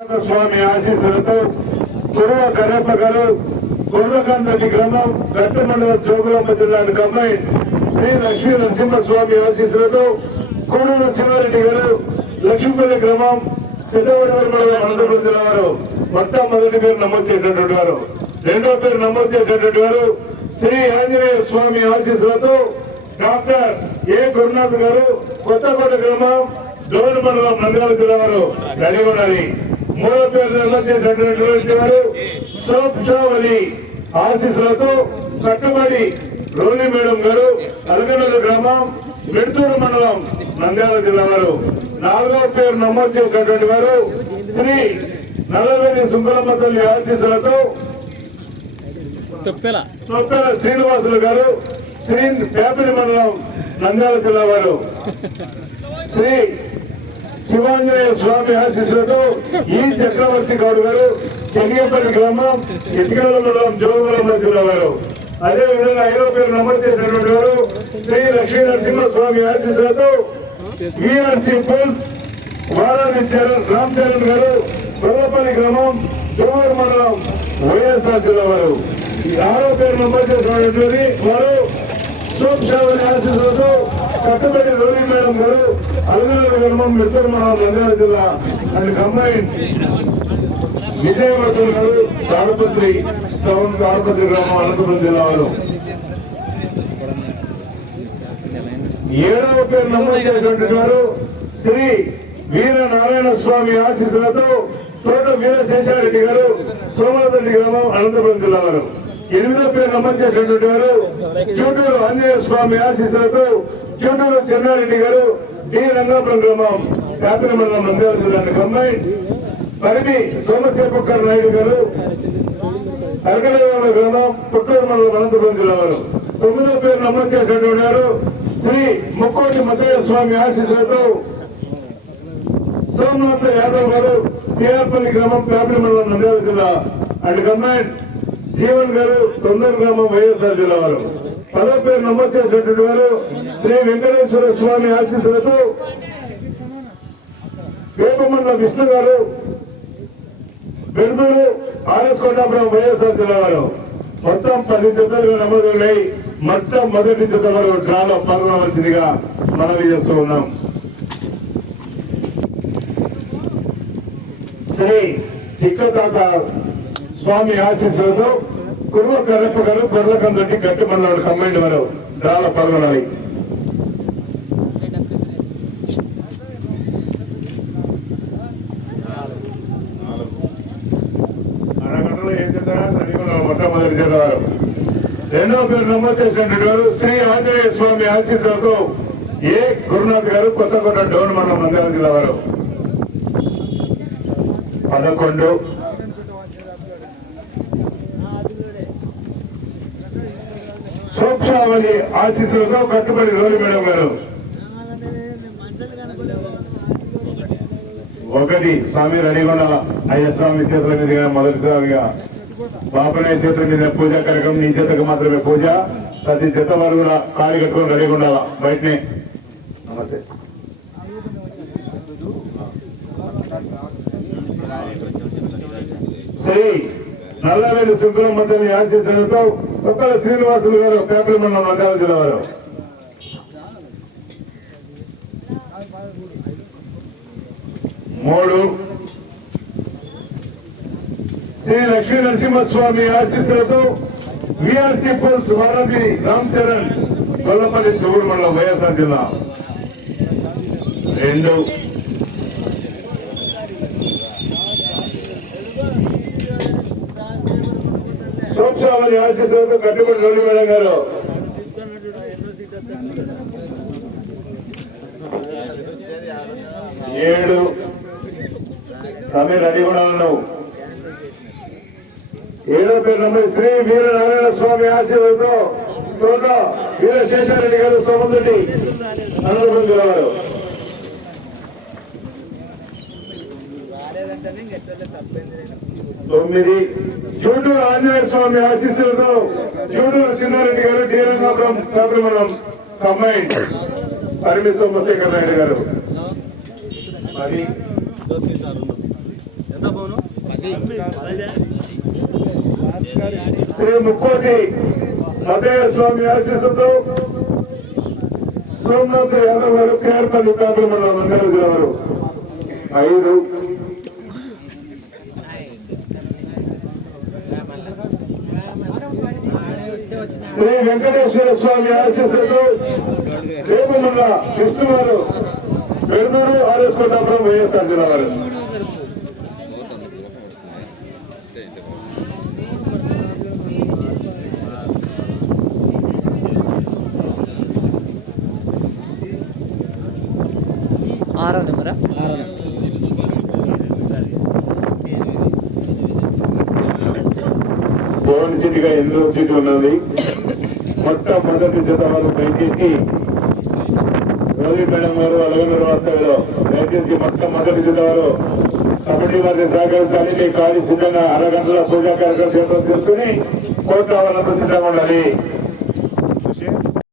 స్వామి ఆశీస్సులతో కురువ కరప్ప గారు కొర్లకందటి గ్రామం గట్టు మండలం జోగులాంబ జిల్లాకు అమ్మాయి శ్రీ లక్ష్మీ నరసింహస్వామి ఆశీస్సులతో కోడూరు శివారెడ్డి గారు లక్ష్మీపల్లి గ్రామం పెద్దవడివరి మండలం అనంతపురం జిల్లా వారు మొట్టమొదటి పేరు నమోదు చేసినటువంటి వారు. రెండో పేరు నమోదు చేసినటువంటి వారు శ్రీ ఆంజనేయ స్వామి ఆశీస్సులతో డాక్టర్ ఏ గురునాథ్ గారు కొత్తకోట గ్రామం డోర్ మండలం నంద్యాల జిల్లా వారు రెడీ ఉండాలి. మూడో పేరు నమోదు చేసినటువంటి వారు సోప్షావలి ఆశీస్సులతో కట్టుబడి రోలి మేడం గారు అలగనూరు గ్రామం మెడ్తూరు మండలం నంద్యాల జిల్లా వారు. నాలుగో పేరు నమోదు చేసినటువంటి వారు శ్రీ నల్లవేలి సుంకలమ్మ తల్లి ఆశీస్సులతో తొప్పెల శ్రీనివాసులు గారు శ్రీ పేపరి మండలం నంద్యాల జిల్లా వారు. శ్రీ శివాంజనేయ స్వామి ఆశీస్సులతో ఈ చక్రవర్తి గౌడ్ గారు శనియపల్లి గ్రామం ఇటుకల మండలం జోగులాంబ జిల్లా వారు. అదేవిధంగా ఐదో పేరు నమోదు చేసినటువంటి వారు శ్రీ లక్ష్మీ నరసింహస్వామి ఆశీస్సులతో విఆర్సి పోల్స్ వారాది రామ్ చరణ్ గారు కొల్లపల్లి గ్రామం జోగూరు మండలం వైఎస్ఆర్ జిల్లా వారు. ఆరో పేరు నమోదు చేసినటువంటి వారు సోప్షావలి ఆశీస్సులతో కట్టుబడి రోలి మేడం గారు అలగనూరు గ్రామం మెడ్తూరు మండలం నంద్యాల జిల్లా అండ్ కంబైన్ విజయవర్ధన్ గారు తాడపత్రి టౌన్ తాడపత్రి గ్రామం అనంతపురం జిల్లా వారు. ఏడవ పేరు నమోదు చేసినటువంటి వారు శ్రీ వీర నారాయణ స్వామి ఆశీస్సులతో తోట వీరశేషారెడ్డి గారు సోమలరెడ్డి గ్రామం అనంతపురం జిల్లా వారు. ఎనిమిదో పేరు నమోదు చేసినటువంటి వారు చూటూరు ఆంజనేయ స్వామి ఆశీస్సులతో చూటూరు చెన్నారెడ్డి గారు డి రంగాపురం గ్రామం కాపిన మండలం నంద్యాల జిల్లాకు కంబైన్ పరిమి సోమశేఖర్ నాయుడు గారు అరకలగూడ గ్రామం పుట్టూరు మండలం అనంతపురం జిల్లా వారు. తొమ్మిదో పేరు నమోదు చేసినటువంటి వారు శ్రీ ముక్కోటి మతయ్య స్వామి ఆశీస్సులతో సోమనాథ్ యాదవ్ గారు పిఆర్పల్లి గ్రామం కాపిన మండలం నంద్యాల జిల్లా అండ్ కంబైన్ జీవన్ గారు తొందర గ్రామం వైఎస్ఆర్ జిల్లా వారు. పదో పేరు నమోదు చేసినటువంటి వారు శ్రీ వెంకటేశ్వర స్వామి ఆశీస్సులతో వేపమండల విష్ణు గారు బెంగళూరు ఆర్ఎస్ కొండాపురం వైఎస్ఆర్ జిల్లా వారు. మొత్తం 10 జతలుగా నమోదున్నాయి. మొట్టమొదటి జత వారు డ్రాలో పాల్గొనవలసిందిగా మనవి చేస్తూ ఉన్నాం. శ్రీ తిక్కతాత స్వామి ఆశీస్సులతో కుర్వ కరప్ప గారు కొర్లకందటి గట్టి మండలం కంబైండ్ వారు డ్రాలో పాల్గొనాలి. మొట్టమొదటి జిల్లా వారు. రెండవ పేరు నమోదు చేసినటువంటి వారు శ్రీ ఆంజనేయ స్వామి ఆశీస్సులతో ఏ గురునాథ్ గారు కొత్తకోట డోన్ మండలం నంద్యాల జిల్లా వారు. 11 సోప్షావలి ఆశీస్సులతో కట్టుబడి రోలి మేడం గారు. 1 స్వామి రెడీగొండ అయ్య స్వామి చేతుల మీదుగా మొదటిసారిగా బాబునాయ చేతుల మీద పూజా కార్యక్రమం. నీ చేతకు మాత్రమే పూజ. ప్రతి జత వారు కూడా కాళీ కట్టుకొని రెడీగా ఉండాలా బయటనే. నమస్తే. శ్రీ నల్లవేలి సుంకులమ్మ తల్లి ఆశీస్సులతో కొత్తల శ్రీనివాసులు గారు పేపరి మండలం నంద్యాల జిల్లా వారు. 3 శ్రీ లక్ష్మీ నరసింహస్వామి ఆశీస్సులతో విఆర్సి పోల్స్ వారాది రామ్ చరణ్ గొల్లపల్లి జోగూరు మండలం వైఎస్ఆర్ జిల్లా. 2 సోప్షావలి ఆశీస్సులతో కట్టుబడి రోలి మేడం గారు. 7 సమయం రెడీ కూడా ఉన్నావు. 7వ పేరు నమోదు శ్రీ వీర నారాయణ స్వామి ఆశీస్సులతో తోట వీరశేషారెడ్డి గారు సోమరెడ్డి అనంతపురం జిల్లా వారు. 9 చూటూరు ఆంజనేయ స్వామి ఆశీస్సులతో చూటూరు చిన్నారెడ్డి గారు డి రంగాపురం కాపిన మండలం కంబైన్ పరిమి సోమశేఖర్ నాయుడు గారు. 10 శ్రీ ముక్కోటి మద్దయ్య స్వామి ఆశీస్సుతో సోమనాథ్ యాదవ్ గారు కేఆర్పల్లి కాపుల మండలం మంగళ జిల్లా వారు 5. శ్రీ వెంకటేశ్వర స్వామి ఆశీస్సులతో రేపమండ విష్ణు వారు పెరుదూరు ఆర్ఎస్ కోటాపురం వైఎస్ఆర్ జిల్లా వారు 6వ నెంబరా భువన్ చిటిగా 8వ సీటు ఉన్నది. మొట్టమొదటి జత వారు దయచేసి రవి మేడం గారు అలగనూరు వాస్తవ్యంలో దయచేసి మొట్టమొదటి జత వారు కమిటీ వారిని సహకరించాలి. మీ ఖాళీ సిద్ధంగా అరగంటల పూజా కార్యక్రమం చేసుకుని కోర్టు ఆవరణకు సిద్ధంగా ఉండాలి.